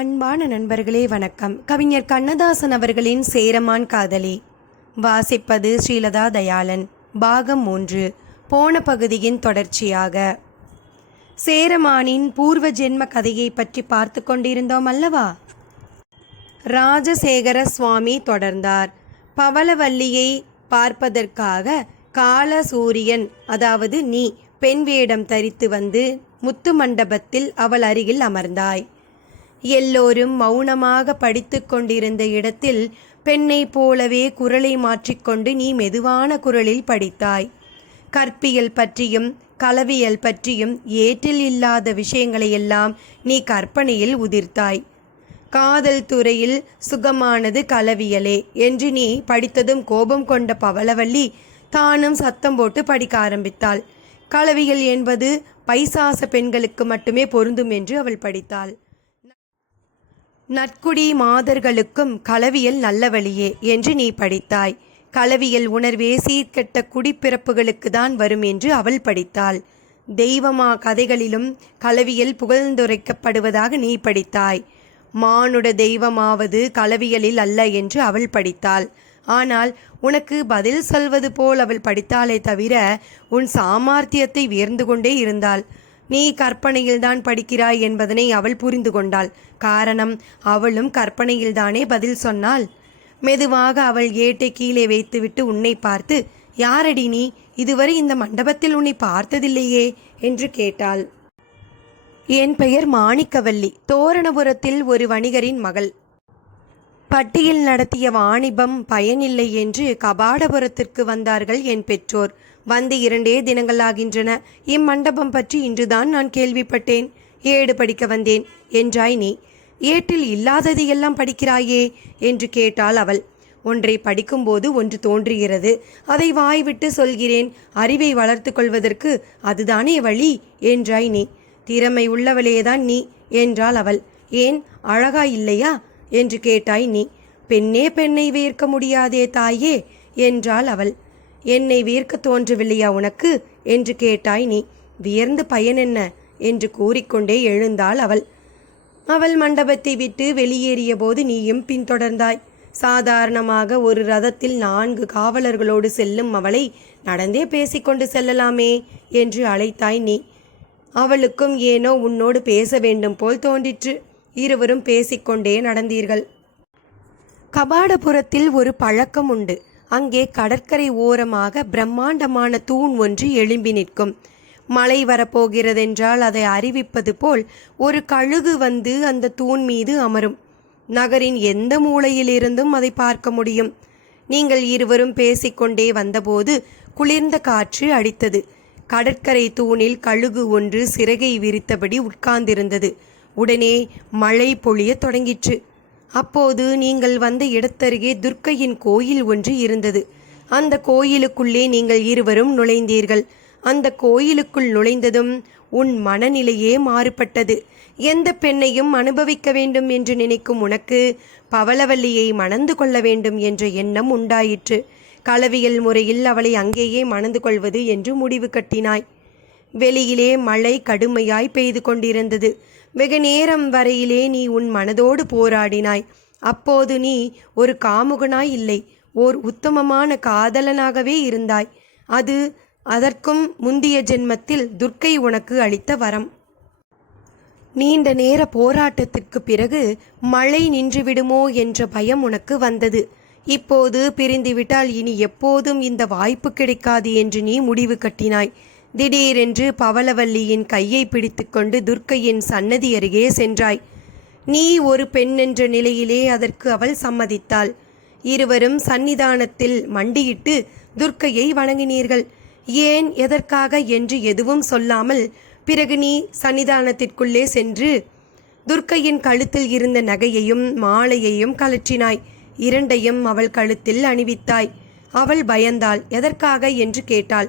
அன்பான நண்பர்களே வணக்கம். கவிஞர் கண்ணதாசன் அவர்களின் சேரமான் காதலி. வாசிப்பது ஸ்ரீலதா தயாளன். பாகம் மூன்று போன பகுதியின் தொடர்ச்சியாக. சேரமானின் பூர்வ ஜென்ம கதையை பற்றி பார்த்து கொண்டிருந்தோம் அல்லவா? ராஜசேகர சுவாமி தொடர்ந்தார். பவளவல்லியை பார்ப்பதற்காக காலசூரியன் அதாவது நீ பெண் வேடம் தரித்து வந்து முத்து மண்டபத்தில் அவள் அருகில் அமர்ந்தாய். எல்லோரும் மௌனமாக படித்து கொண்டிருந்த இடத்தில் பெண்ணை போலவே குரலை மாற்றிக்கொண்டு நீ மெதுவான குரலில் படித்தாய். கற்பியல் பற்றியும் களவியல் பற்றியும் ஏற்றில் இல்லாத விஷயங்களையெல்லாம் நீ கற்பனையில் உதிர்த்தாய். காதல் துறையில் சுகமானது கலவியலே என்று நீ படித்ததும் கோபம் கொண்ட பவளவல்லி தானும் சத்தம் போட்டு படிக்க ஆரம்பித்தாள். களவியல் என்பது பைசாச பெண்களுக்கு மட்டுமே பொருந்தும் என்று அவள் படித்தாள். நற்குடி மாதர்களுக்கும் களவியல் நல்ல வழியே என்று நீ படித்தாய். களவியல் உணர்வே சீர்கெட்ட குடிப்பிறப்புகளுக்கு தான் வரும் என்று அவள் படித்தாள். தெய்வமா கதைகளிலும் களவியல் புகழ்ந்துரைக்கப்படுவதாக நீ படித்தாய். மானுட தெய்வமாவது களவியலில் அல்ல என்று அவள் படித்தாள். ஆனால் உனக்கு பதில் சொல்வது போல் அவள் படித்தாளே தவிர உன் சாமார்த்தியத்தை வியர்ந்து கொண்டே இருந்தாள். நீ கற்பனையில்தான் படிக்கிறாய் என்பதனை அவள் புரிந்து கொண்டாள். காரணம் அவளும் கற்பனையில்தானே பதில் சொன்னாள்? மெதுவாக அவள் ஏட்டை கீழே வைத்துவிட்டு உன்னை பார்த்து யாரடி நீ? இதுவரை இந்த மண்டபத்தில் உன்னை பார்த்ததில்லையே? என்று கேட்டாள். என் பெயர் மாணிக்கவல்லி. தோரணபுரத்தில் ஒரு வணிகரின் மகள். பட்டியில் நடத்திய வாணிபம் பயனில்லை என்று கபாடபுரத்திற்கு வந்தார்கள் என் பெற்றோர். வந்து இரண்டே தினங்கள் ஆகின்றன இம்மண்டபம் பற்றி இன்றுதான் நான் கேள்விப்பட்டேன். ஏடு படிக்க வந்தேன். என்றாய் நீ. ஏட்டில் இல்லாதது எல்லாம் படிக்கிறாயே? என்று கேட்டாள் அவள். ஒன்றை படிக்கும்போது ஒன்று தோன்றுகிறது. அதை வாய்விட்டு சொல்கிறேன். அறிவை வளர்த்து கொள்வதற்கு அதுதானே வழி? என்றாய் நீ. திறமை உள்ளவளேதான் நீ என்றாள் அவள். ஏன்? அழகா இல்லையா? என்று கேட்டாய் நீ. பெண்ணே பெண்ணை வேர்க்க முடியாதே தாயே? என்றாள் அவள். என்னை வீர்க்க தோன்றவில்லையா உனக்கு? என்று கேட்டாய் நீ. வியர்ந்து பயன் என்ன? என்று கூறிக்கொண்டே எழுந்தாள் அவள். அவள் மண்டபத்தை விட்டு வெளியேறிய போது நீயும் பின்தொடர்ந்தாய். சாதாரணமாக ஒரு ரதத்தில் நான்கு காவலர்களோடு செல்லும் அவளை நடந்தே பேசிக்கொண்டு செல்லலாமே என்று அழைத்தாய் நீ. அவளுக்கும் ஏனோ உன்னோடு பேச வேண்டும் போல் தோன்றிற்று. இருவரும் பேசிக்கொண்டே நடந்தீர்கள். கபாடபுரத்தில் ஒரு பழக்கம் உண்டு. அங்கே கடற்கரை ஓரமாக பிரம்மாண்டமான தூண் ஒன்று எழும்பி நிற்கும். மழை வரப்போகிறதென்றால் அதை அறிவிப்பது போல் ஒரு கழுகு வந்து அந்த தூண் மீது அமரும். நகரின் எந்த மூலையிலிருந்தும் அதை பார்க்க முடியும். நீங்கள் இருவரும் பேசிக்கொண்டே வந்தபோது குளிர்ந்த காற்று அடித்தது. கடற்கரை தூணில் கழுகு ஒன்று சிறகை விரித்தபடி உட்கார்ந்திருந்தது. உடனே மழை பொழிய தொடங்கிற்று. அப்போது நீங்கள் வந்த இடத்தருகே துர்க்கையின் கோயில் ஒன்று இருந்தது. அந்த கோயிலுக்குள்ளே நீங்கள் இருவரும் நுழைந்தீர்கள். அந்த கோயிலுக்குள் நுழைந்ததும் உன் மனநிலையே மாறுபட்டது. எந்த பெண்ணையும் அனுபவிக்க வேண்டும் என்று நினைக்கும் உனக்கு பவளவல்லியை மணந்து கொள்ள வேண்டும் என்ற எண்ணம் உண்டாயிற்று. களவியல் முறையில் அவளை அங்கேயே மணந்து கொள்வது என்று முடிவு கட்டினாய். வெளியிலே மழை கடுமையாய் பெய்து கொண்டிருந்தது. வெகு நேரம் வரையிலே நீ உன் மனதோடு போராடினாய். அப்போது நீ ஒரு காமுகனாய் இல்லை ஓர் உத்தமமான காதலனாகவே இருந்தாய். அது அதற்கும் முந்திய ஜென்மத்தில் துர்க்கை உனக்கு அளித்த வரம். நீண்ட நேர போராட்டத்திற்கு பிறகு மழை நின்றுவிடுமோ என்ற பயம் உனக்கு வந்தது. இப்போது பிரிந்துவிட்டால் இனி எப்போதும் இந்த வாய்ப்பு கிடைக்காது என்று நீ முடிவு கட்டினாய். திடீரென்று பவளவல்லியின் கையை பிடித்துக்கொண்டு துர்க்கையின் சன்னதி அருகே சென்றாய். நீ ஒரு பெண் என்ற நிலையிலே அதற்கு அவள் சம்மதித்தாள். இருவரும் சன்னிதானத்தில் மண்டியிட்டு துர்க்கையை வணங்கினீர்கள். ஏன் எதற்காக என்று எதுவும் சொல்லாமல் பிறகு நீ சன்னிதானத்திற்குள்ளே சென்று துர்க்கையின் கழுத்தில் இருந்த நகையையும் மாலையையும் கலற்றினாய் இரண்டையும் அவள் கழுத்தில் அணிவித்தாய். அவள் பயந்தாள். எதற்காக என்று கேட்டாள்.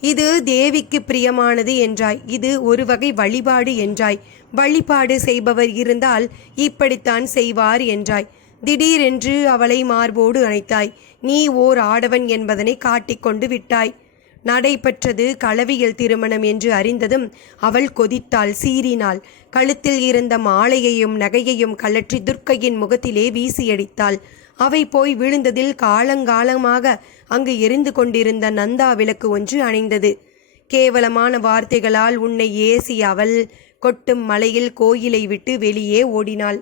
இது தேவிக்கு பிரியமானது என்றாய். இது ஒரு வகை வழிபாடு என்றாய். வழிபாடு செய்பவர் இருந்தால் இப்படித்தான் செய்வார் என்றாய். திடீரென்று அவளை மார்போடு அணைத்தாய். நீ ஓர் ஆடவன் என்பதனை காட்டிக்கொண்டு விட்டாய். நடைபெற்றது களவியல் திருமணம் என்று அறிந்ததும் அவள் கொதித்தாள் சீறினாள். கழுத்தில் இருந்த மாலையையும் நகையையும் கழற்றி துர்க்கையின் முகத்திலே வீசியடித்தாள். அவை போய் விழுந்ததில் காலங்காலமாக அங்கு எரிந்து கொண்டிருந்த நந்தா விளக்கு ஒன்று அணைந்தது. கேவலமான வார்த்தைகளால் உன்னை ஏசி அவள் கொட்டும் மலையில் கோயிலை விட்டு வெளியே ஓடினாள்.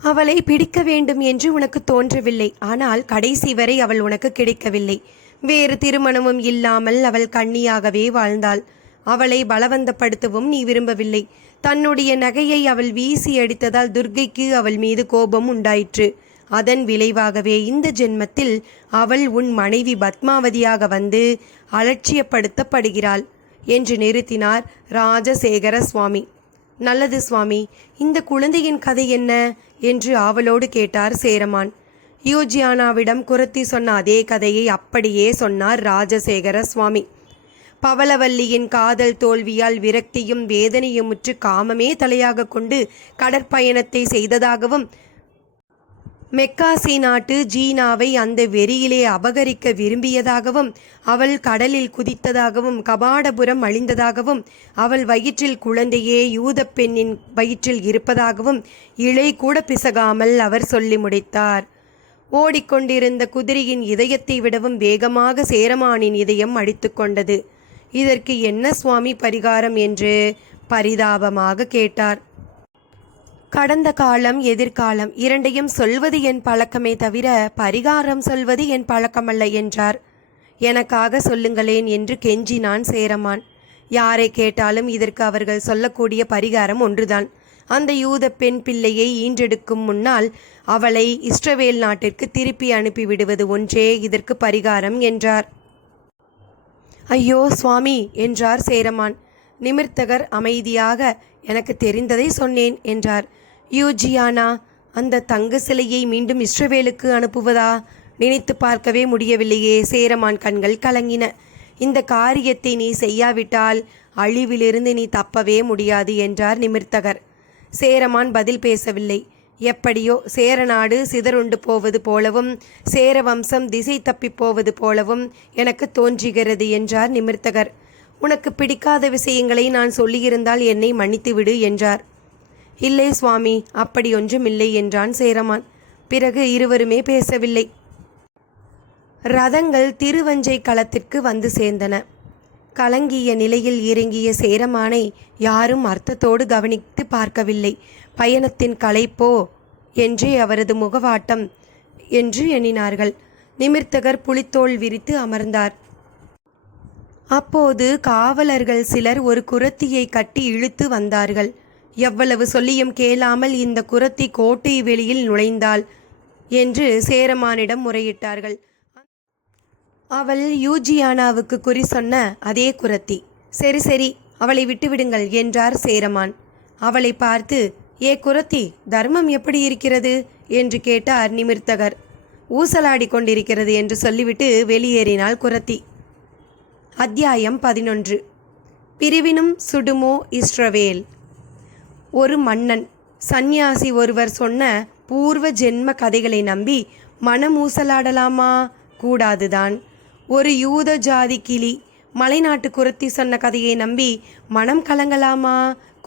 அவளை பிடிக்க வேண்டும் என்று உனக்கு தோன்றவில்லை. ஆனால் கடைசி வரை அவள் உனக்கு கிடைக்கவில்லை. வேறு திருமணமும் இல்லாமல் அவள் கண்ணியாகவே வாழ்ந்தாள். அவளை பலவந்தப்படுத்தவும் நீ விரும்பவில்லை. தன்னுடைய நகையை அவள் வீசி அடித்ததால் துர்க்கைக்கு அவள் மீது கோபம் உண்டாயிற்று. அதன் விளைவாகவே இந்த ஜென்மத்தில் அவள் உன் மனைவி பத்மாவதியாக வந்து அலட்சியப்படுத்தப்படுகிறாள் என்று நிறுத்தினார் ராஜசேகர சுவாமி நல்லது சுவாமி இந்த குழந்தையின் கதை என்ன? என்று ஆவலோடு கேட்டார் சேரமான். யூஜியானாவிடம் குரத்தி சொன்ன அதே கதையை அப்படியே சொன்னார் ராஜசேகர சுவாமி பவளவல்லியின் காதல் தோல்வியால் விரக்தியும் வேதனையும் முற்று காமமே தலையாக கொண்டு கடற்பயணத்தை செய்ததாகவும் மெக்காசி நாட்டு ஜீனாவை அந்த வெறியிலே அபகரிக்க விரும்பியதாகவும் அவள் கடலில் குதித்ததாகவும் கபாடபுரம் அழிந்ததாகவும் அவள் வயிற்றில் குழந்தையே யூத பெண்ணின் வயிற்றில் இருப்பதாகவும் இழை கூட பிசகாமல் அவர் சொல்லி முடித்தார். ஓடிக்கொண்டிருந்த குதிரையின் இதயத்தை விடவும் வேகமாக சேரமானின் இதயம் அடித்துக்கொண்டது இதற்கு என்ன சுவாமி பரிகாரம் என்று பரிதாபமாக கேட்டார். கடந்த காலம் எதிர்காலம் இரண்டையும் சொல்வது என் பழக்கமே தவிர பரிகாரம் சொல்வது என் பழக்கமல்ல என்றார். எனக்காக சொல்லுங்களேன் என்று கெஞ்சினான் சேரமான். யாரை கேட்டாலும் இதற்கு அவர்கள் சொல்லக்கூடிய பரிகாரம் ஒன்றுதான். அந்த யூத பெண் பிள்ளையை ஈன்றெடுக்கும் முன்னால் அவளை இஸ்ரவேல் நாட்டிற்கு திருப்பி அனுப்பிவிடுவது ஒன்றே இதற்கு பரிகாரம் என்றார். ஐயோ சுவாமி என்றார் சேரமான். நிமிர்த்தகர் அமைதியாக எனக்கு தெரிந்ததை சொன்னேன் என்றார். யூஜியானா அந்த தங்க சிலையை மீண்டும் இஸ்ரவேலுக்கு அனுப்புவதா? நினைத்து பார்க்கவே முடியவில்லையே. சேரமான் கண்கள் கலங்கின. இந்த காரியத்தை நீ செய்யாவிட்டால் அழிவிலிருந்து நீ தப்பவே முடியாது என்றார் நிமிர்த்தகர். சேரமான் பதில் பேசவில்லை. எப்படியோ சேரநாடு சிதறுண்டு போவது போலவும் சேர வம்சம் திசை தப்பிப் போவது போலவும் எனக்கு தோன்றுகிறது என்றார் நிமிர்த்தகர். உனக்கு பிடிக்காத விஷயங்களை நான் சொல்லியிருந்தால் என்னை மன்னித்துவிடு என்றார். இல்லை சுவாமி அப்படி ஒன்றுமில்லை என்றான் சேரமான். பிறகு இருவருமே பேசவில்லை. ரதங்கள் திருவஞ்சை களத்திற்கு வந்து சேர்ந்தன. கலங்கிய நிலையில் இறங்கிய சேரமானை யாரும் அர்த்தத்தோடு கவனித்து பார்க்கவில்லை. பயணத்தின் களைப்போ என்றே அவரது முகவாட்டம் என்று எண்ணினார்கள். நிமிர்த்தகர் புலித்தோல் விரித்து அமர்ந்தார். அப்போது காவலர்கள் சிலர் ஒரு குரத்தியை கட்டி இழுத்து வந்தார்கள். எவ்வளவு சொல்லியும் கேளாமல் இந்த குரத்தி கோட்டை வெளியில் நுழைந்தாள் என்று சேரமானிடம் முறையிட்டார்கள். அவள் யூஜியானாவுக்கு குறி சொன்ன அதே குரத்தி. சரி சரி அவளை விட்டுவிடுங்கள் என்றார் சேரமான். அவளை பார்த்து ஏ குரத்தி தர்மம் எப்படி இருக்கிறது? என்று கேட்டார் நிமிர்த்தகர். ஊசலாடி கொண்டிருக்கிறது என்று சொல்லிவிட்டு வெளியேறினாள் குரத்தி. அத்தியாயம் பதினொன்று. பிரிவினும் சுடுமோ இஸ்ரவேல். ஒரு மன்னன். சந்நியாசி ஒருவர் சொன்ன பூர்வ ஜென்ம கதைகளை நம்பி மனமூசலாடலாமா? கூடாதுதான். ஒரு யூத ஜாதி கிளி மலைநாட்டு குரத்தி சொன்ன கதையை நம்பி மனம் கலங்கலாமா?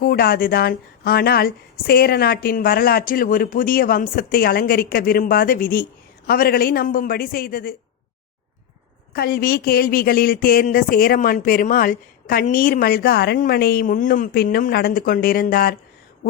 கூடாதுதான். ஆனால் சேர நாட்டின் வரலாற்றில் ஒரு புதிய வம்சத்தை அலங்கரிக்க விரும்பாத விதி அவர்களை நம்பும்படி செய்தது. கல்வி கேள்விகளில் தேர்ந்த சேரமான் பெருமாள் கண்ணீர் மல்க அரண்மனை முன்னும் பின்னும் நடந்து கொண்டிருந்தார்.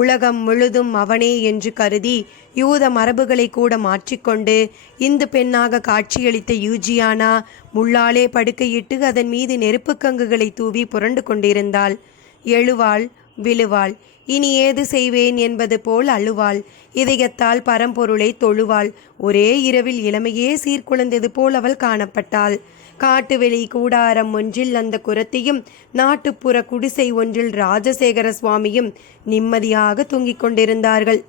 உலகம் முழுதும் அவனே என்று கருதி யூத மரபுகளை கூட மாற்றிக்கொண்டு இந்து பெண்ணாக காட்சியளித்த யூஜியானா முள்ளாலே படுக்கையிட்டு அதன் மீது நெருப்புக் கங்குகளை தூவி புரண்டு கொண்டிருந்தாள். எழுவாள் விழுவாள். இனி ஏது செய்வேன் என்பது போல் அழுவாள். இதயத்தால் பரம்பொருளை தொழுவாள். ஒரே இரவில் இளமையே சீர்குலைந்தது போல் அவள் காணப்பட்டாள். காட்டுவெளி கூடாரம் ஒன்றில் அந்த குரத்தையும் நாட்டுப்புற குடிசை ஒன்றில் ராஜசேகர சுவாமியும் நிம்மதியாக தூங்கிக் கொண்டிருந்தார்கள்.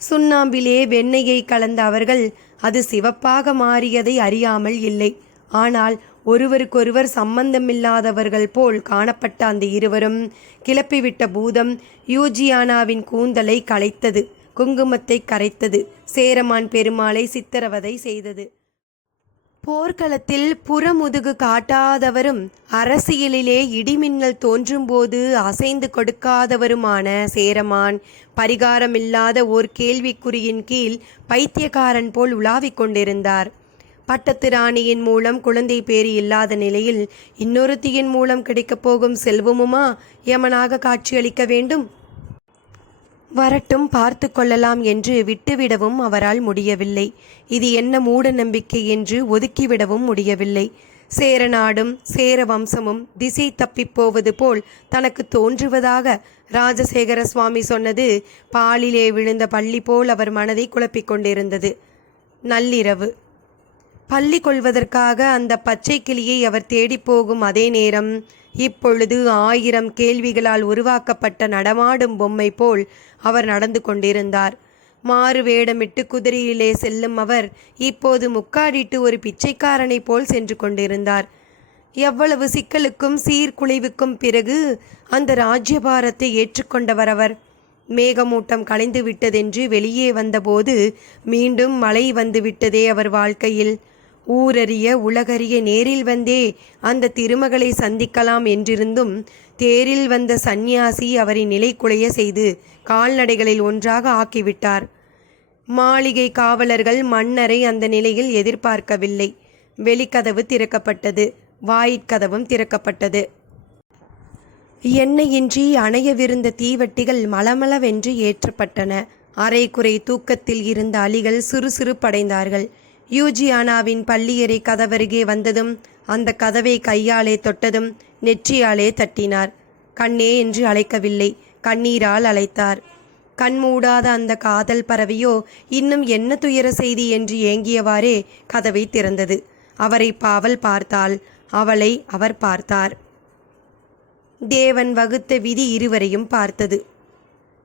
சுண்ணாம்பிலே வெண்ணெயை கலந்த அவர்கள் அது சிவப்பாக மாறியதை அறியாமல் இல்லை. ஆனால் ஒருவருக்கொருவர் சம்பந்தமில்லாதவர்கள் போல் காணப்பட்ட அந்த இருவரும் கிளப்பிவிட்ட பூதம் யூஜியானாவின் கூந்தலை களைத்தது குங்குமத்தை கரைத்தது சேரமான் பெருமாளை சித்திரவதை செய்தது. போர்க்களத்தில் புறமுதுகு காட்டாதவரும் அரசியலிலே இடிமின்னல் தோன்றும்போது அசைந்து கொடுக்காதவருமான சேரமான். பரிகாரமில்லாத ஓர் கேள்விக்குறியின் கீழ் பைத்தியக்காரன் போல் உலாவிக் கொண்டிருந்தார். பட்டத்து ராணியின் மூலம் குழந்தை பேறு இல்லாத நிலையில் இன்னொருத்தியின் மூலம் கிடைக்கப் போகும் செல்வமுமா? யமனாக காட்சியளிக்க வேண்டும். வரட்டும் பார்த்து கொள்ளலாம் என்று விட்டுவிடவும் அவரால் முடியவில்லை. இது என்ன மூட நம்பிக்கை என்று ஒதுக்கிவிடவும் முடியவில்லை. சேர நாடும் சேர வம்சமும் திசை தப்பிப் போவது போல் தனக்கு தோன்றுவதாக ராஜசேகர சுவாமி சொன்னது பாலிலே விழுந்த பள்ளி போல் அவர் மனதை குழப்பிக் கொண்டிருந்தது. நள்ளிரவு. பள்ளி கொள்வதற்காக அந்த பச்சை கிளியை அவர் தேடிப் போகும் அதே நேரம் இப்பொழுது ஆயிரம் கேள்விகளால் உருவாக்கப்பட்ட நடமாடும் பொம்மை போல் அவர் நடந்து கொண்டிருந்தார். மாறு வேடமிட்டு குதிரையிலே செல்லும் அவர் இப்போது முக்காடிட்டு ஒரு பிச்சைக்காரனைப் போல் சென்று கொண்டிருந்தார். எவ்வளவு சிக்கலுக்கும் சீர்குலைவுக்கும் பிறகு அந்த ராஜ்யபாரத்தை ஏற்றுக்கொண்டவர் அவர். மேகமூட்டம் கலைந்து விட்டதென்று வெளியே வந்தபோது மீண்டும் மழை வந்து விட்டதே அவர் வாழ்க்கையில். ஊரறிய உலகறிய நேரில் வந்தே அந்த திருமகளை சந்திக்கலாம் என்றிருந்தும் தேரில் வந்த சந்நியாசி அவரை நிலைக்குலைய செய்து கால்நடைகளில் ஒன்றாக ஆக்கிவிட்டார். மாளிகை காவலர்கள் மன்னரை அந்த நிலையில் எதிர்பார்க்கவில்லை. வெளிக்கதவு திறக்கப்பட்டது. வாயிற்கதவும் திறக்கப்பட்டது. எண்ணெயின்றி அணையவிருந்த தீவட்டிகள் மலமளவென்று ஏற்றப்பட்டன. அரைக்குறை தூக்கத்தில் இருந்த அலிகள் சுறுசுறுப்படைந்தார்கள். யூஜியானாவின் பள்ளியறை கதவருகே வந்ததும் அந்த கதவை கையாலே தொட்டதும் நெற்றியாலே தட்டினார். கண்ணே என்று அழைக்கவில்லை கண்ணீரால் அழைத்தார். கண் மூடாத அந்த காதல் பறவையோ இன்னும் என்ன துயர செய்தி என்று ஏங்கியவாறே கதவை திறந்தது. அவரை பாவல் பார்த்தாள் அவளை அவர் பார்த்தார். தேவன் வகுத்த விதி இருவரையும் பார்த்தது.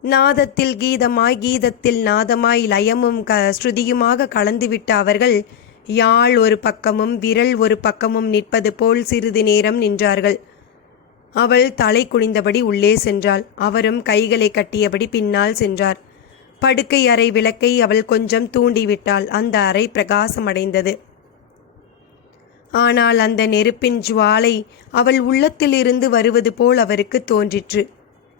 நாதத்தில் கீதமாய் கீதத்தில் நாதமாய் லயமும் க ஸ்ருதியுமாக கலந்துவிட்ட அவர்கள் யாழ் ஒரு பக்கமும் விரல் ஒரு பக்கமும் நிற்பது போல் சிறிது நேரம் நின்றார்கள். அவள் தலை குனிந்தபடி உள்ளே சென்றாள். அவரும் கைகளை கட்டியபடி பின்னால் சென்றார். படுக்கை அறை விளக்கை அவள் கொஞ்சம் தூண்டிவிட்டாள். அந்த அறை பிரகாசமடைந்தது. ஆனால் அந்த நெருப்பின் ஜுவாலை அவள் உள்ளத்திலிருந்து வருவது போல் அவருக்கு தோன்றிற்று.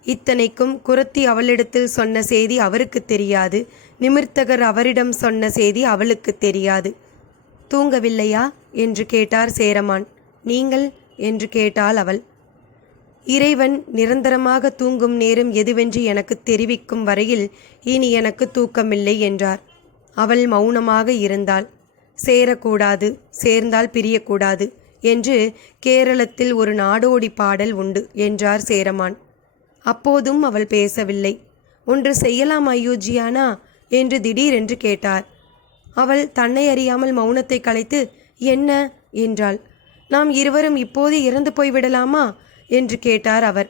இத்தனைக்கும் குரத்தி அவளிடத்தில் சொன்ன செய்தி அவருக்கு தெரியாது. நிமிர்த்தகர் அவரிடம் சொன்ன செய்தி அவளுக்கு தெரியாது. தூங்கவில்லையா? என்று கேட்டார் சேரமான். நீங்கள்? என்று கேட்டாள் அவள். இறைவன் நிரந்தரமாக தூங்கும் நேரம் எதுவென்று எனக்கு தெரிவிக்கும் வரையில் இனி எனக்கு தூக்கமில்லை என்றார். அவள் மௌனமாக இருந்தாள். சேரக்கூடாது சேர்ந்தால் பிரியக்கூடாது என்று கேரளத்தில் ஒரு நாடோடி பாடல் உண்டு என்றார் சேரமான். அப்போதும் அவள் பேசவில்லை. ஒன்று செய்யலாம் ஐயோஜியானா என்று திடீரென்று கேட்டார். அவள் தன்னை அறியாமல் மௌனத்தை கலைத்து என்ன என்றாள். நாம் இருவரும் இப்போது இறந்து போய்விடலாமா என்று கேட்டார் அவர்.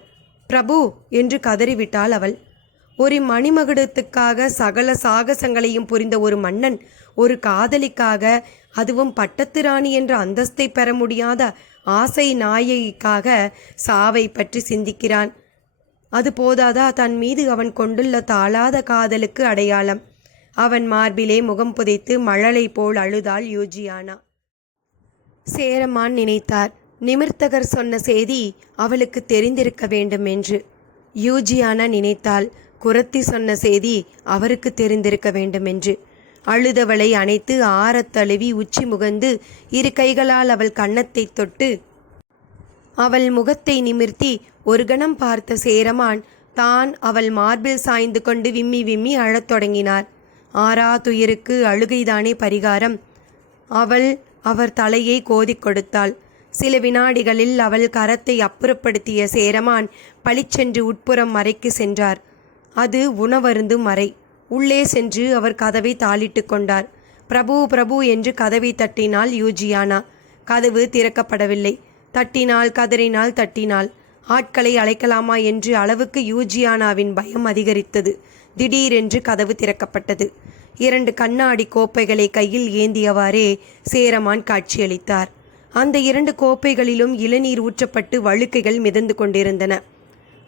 பிரபு என்று கதறிவிட்டாள் அவள். ஒரு மணிமகுடத்துக்காக சகல சாகசங்களையும் புரிந்த ஒரு மன்னன் ஒரு காதலிக்காக அதுவும் பட்டத்து ராணி என்ற அந்தஸ்தை பெற முடியாத ஆசை நாயகிக்காக சாவை பற்றி சிந்திக்கிறான். அது போதாதா தன் மீது அவன் கொண்டுள்ள தாளாத காதலுக்கு அடையாளம்? அவன் மார்பிலே முகம் புதைத்து மழலை போல் அழுதாள் யூஜியானா. சேரமான் நினைத்தார் நிமிர்த்தகர் சொன்ன செய்தி அவளுக்கு தெரிந்திருக்க வேண்டும் என்று. யூஜியானா நினைத்தாள் குரத்தி சொன்ன செய்தி அவருக்கு தெரிந்திருக்க வேண்டும் என்று. அழுதவளை அணைத்து ஆறத் தழுவி உச்சி முகந்து இரு கைகளால் அவள் கன்னத்தை தொட்டு அவள் முகத்தை நிமிர்த்தி ஒரு கணம் பார்த்த சேரமான் தான் அவள் மார்பில் சாய்ந்து கொண்டு விம்மி விம்மி அழத் தொடங்கினார். ஆறா துயருக்கு அழுகைதானே பரிகாரம். அவள் அவர் தலையை கோதிக் கொடுத்தாள். சில வினாடிகளில் அவள் கரத்தை அப்புறப்படுத்திய சேரமான் பளிச்சென்று உட்புறம் மறைக்கு சென்றார். அது உணவருந்து மறை. உள்ளே சென்று அவர் கதவை தாளிட்டு கொண்டார். பிரபு பிரபு என்று கதவை தட்டினாள் யூஜியானா. கதவு திறக்கப்படவில்லை. தட்டினால் கதறினால் தட்டினாள் ஆட்களை அழைக்கலாமா என்று அளவுக்கு யூஜியானாவின் பயம் அதிகரித்தது. திடீரென்று கதவு திறக்கப்பட்டது. இரண்டு கண்ணாடி கோப்பைகளை கையில் ஏந்தியவாறே சேரமான் காட்சியளித்தார். அந்த இரண்டு கோப்பைகளிலும் இளநீர் ஊற்றப்பட்டு வழுக்கைகள் மிதந்து கொண்டிருந்தன.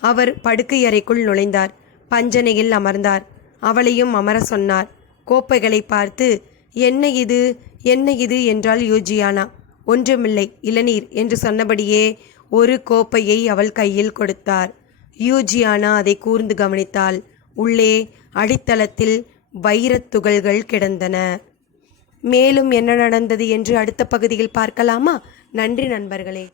அவர் படுக்கையறைக்குள் நுழைந்தார். பஞ்சனையில் அமர்ந்தார். அவளையும் அமர சொன்னார். கோப்பைகளை பார்த்து என்ன இது? என்ன இது? என்றால் யூஜியானா. ஒன்றுமில்லை இளநீர் என்று சொன்னபடியே ஒரு கோப்பையை அவள் கையில் கொடுத்தார். யூஜியானா அதை கூர்ந்து கவனித்தாள். உள்ளே அடித்தளத்தில் வைரத் துகள்கள் கிடந்தன. மேலும் என்ன நடந்தது என்று அடுத்த பகுதியில் பார்க்கலாமா? நன்றி நண்பர்களே.